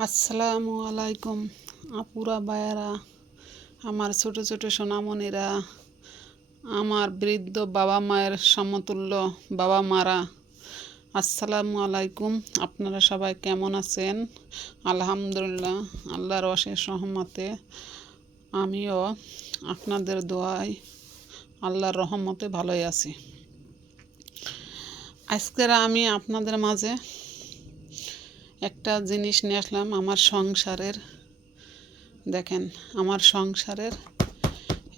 আসসালামু আলাইকুম আপুরা বায়ারা, আমার ছোট ছোট সোনামণিরা, আমার বৃদ্ধ বাবা মায়ের সমতুল্য বাবা মারা, আসসালামু আলাইকুম। আপনারা সবাই কেমন আছেন? আলহামদুলিল্লাহ, আল্লাহর অশেষ রহমতে আমিও আপনাদের দোয়ায় আল্লাহর রহমতে ভালোই আছি। আজকের আমি আপনাদের মাঝে একটা জিনিস নিয়ে আসলাম আমার সংসারের। দেখেন, আমার সংসারের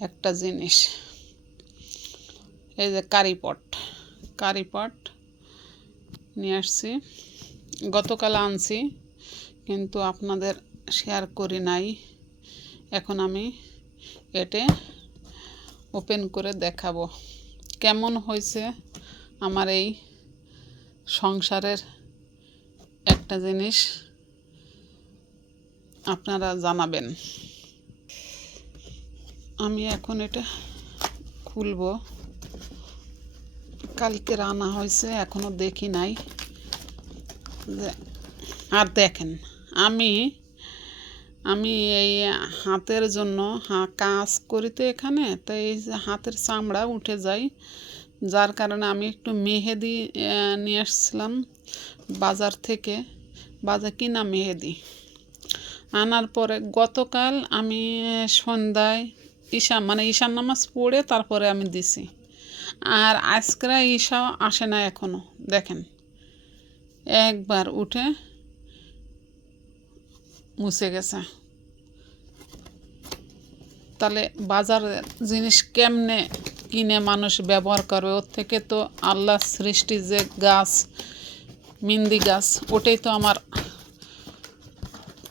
একটা জিনিস, এই যে কারিপট নিয়ে আসছি। গতকাল আনছি, কিন্তু আপনাদের শেয়ার করি নাই। এখন আমি এটা ওপেন করে দেখাবো কেমন হয়েছে আমার এই সংসারের একটা জিনিস। আপনারা জানাবেন। আমি এখন এটা খুলবো। কালকে রান্না হয়েছে, এখনো দেখি নাই। আর দেখেন, আমি আমি এই হাতের জন্য কাজ করি তো এখানে, তাই এই যে হাতের চামড়া উঠে যায়, যার কারণে আমি একটু মেহেদি নিয়ে আসছিলাম বাজার থেকে। কিনা মেহেদি আনার পরে গতকাল আমি সন্ধ্যায় ঈশান নামাজ পড়ে তারপরে আমি দিছি। আর আজকে ঈশা আসে না এখনো। দেখেন, একবার উঠে মুছে গেছে। তাহলে বাজারের জিনিস কেমনে কিনে মানুষ ব্যবহার করবে? ওর থেকে তো আল্লাহ সৃষ্টি যে গাছ, মিন্দি গাছ, ওটাই তো আমার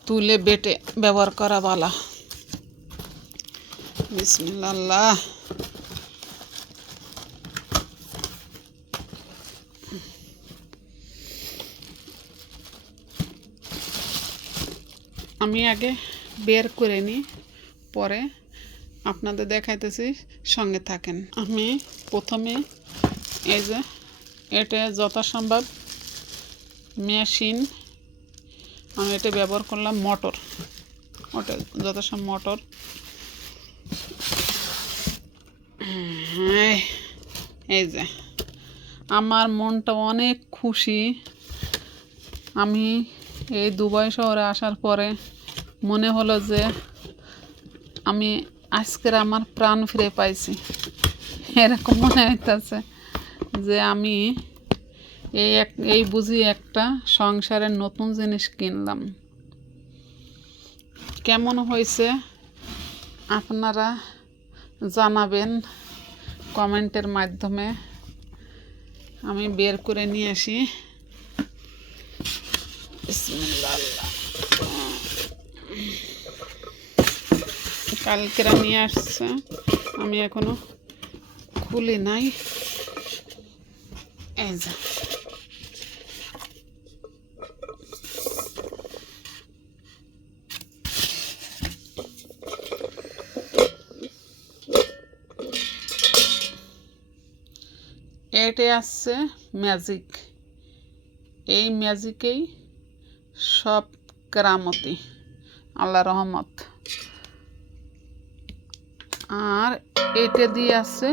তুলে বেটে ব্যবহার করা বালা। বিসমিল্লাহ। আমি আগে বের করে নিই, পরে আপনাদের দেখাইতেছি, সঙ্গে থাকেন। আমি প্রথমে এই যে এটা যথাসম্ভব মেশিন, আমি এটা ব্যবহার করলাম মোটর। ওটা যথাসম্ভব মোটর। হ্যাঁ, এই যে আমার মনটা অনেক খুশি। আমি এই দুবাই শহরে আসার পরে মনে হলো যে আমি আজকের আমার প্রাণ ফিরে পাইছি। এরকম মনে হইতেছে যে আমি এই বুঝি একটা সংসারের নতুন জিনিস কিনলাম। কেমন হয়েছে আপনারা জানাবেন কমেন্টের মাধ্যমে। আমি বের করে নিয়ে আসি। বিসমিল্লাহ। কালকেরা নিয়ে আসছে, আমি এখনো খুলি নাই। এই যে এটাই আসছে ম্যাজিক। এই ম্যাজিকেই সব কেরামতি, আল্লাহ রহমত। আর এটা দিয়ে আসছে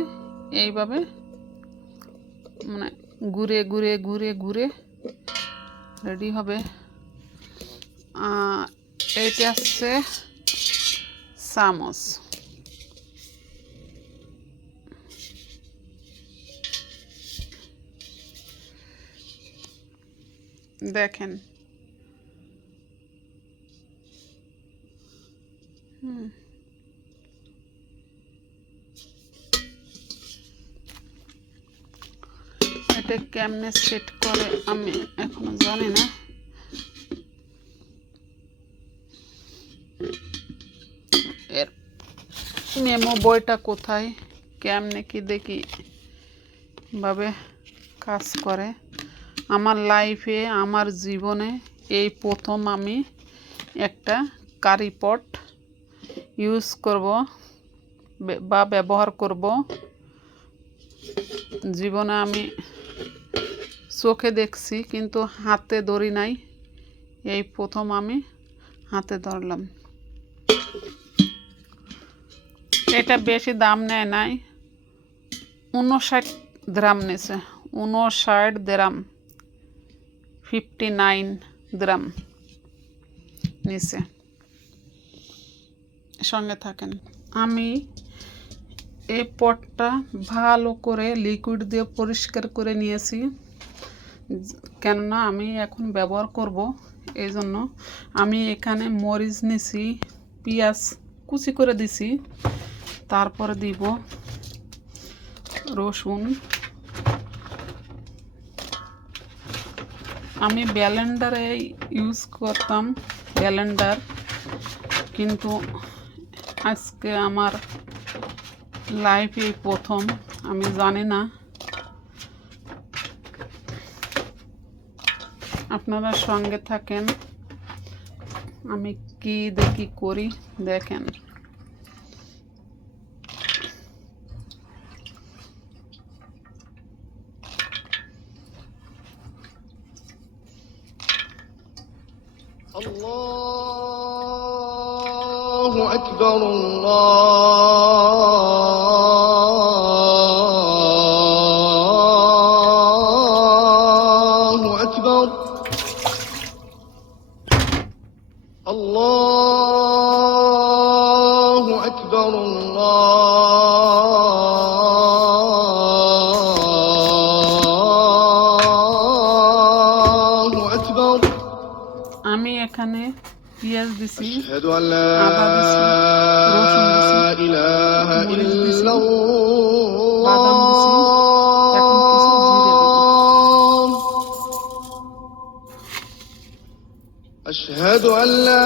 এইভাবে, মানে ঘুরে ঘুরে ঘুরে ঘুরে রেডি হবে। এটা আসছে চামচ। দেখেন, এটা কেমনে সেট করে আমি এখনো জানি না। এর মেমো বইটা কোথায়, কেমনে কি দেখি ভাবে কাজ করে। আমার লাইফে, আমার জীবনে এই প্রথম আমি একটা কারিপট ইউজ করব বা ব্যবহার করব। জীবনে আমি চোখে দেখছি, কিন্তু হাতে ধরি নাই। এই প্রথম আমি হাতে ধরলাম। এটা বেশি দাম নেয় নাই, 59 গ্রাম নিছে, 59 গ্রাম, 59 গ্রাম নিছে। সঙ্গে থাকেন। আমি এই পটটা ভালো করে লিকুইড দিয়ে পরিষ্কার করে নিয়েছি, কেননা আমি এখন ব্যবহার করব। এই জন্য আমি এখানে মরিচ নিছি, পেঁয়াজ কুচি করে দিছি, তারপরে দিব রসুন। আমি ব্লেন্ডারে ইউজ করতাম, ব্লেন্ডার, কিন্তু আজকে আমার লাইফে প্রথম, আমি জানি না। আপনারা সঙ্গে থাকেন, আমি কি দেখি করি দেখেন। الله أكبر الله أكبر الله أكبر الله أكبر আমি এখানে পেঁয়াজ দিছি, أشهد أن لا আদা দিছি, রসুন দিছি, إله মরিচ দিছি, إلا বাদাম দিছি, এখন কিছু জিরে দিব। الله أشهد أن لا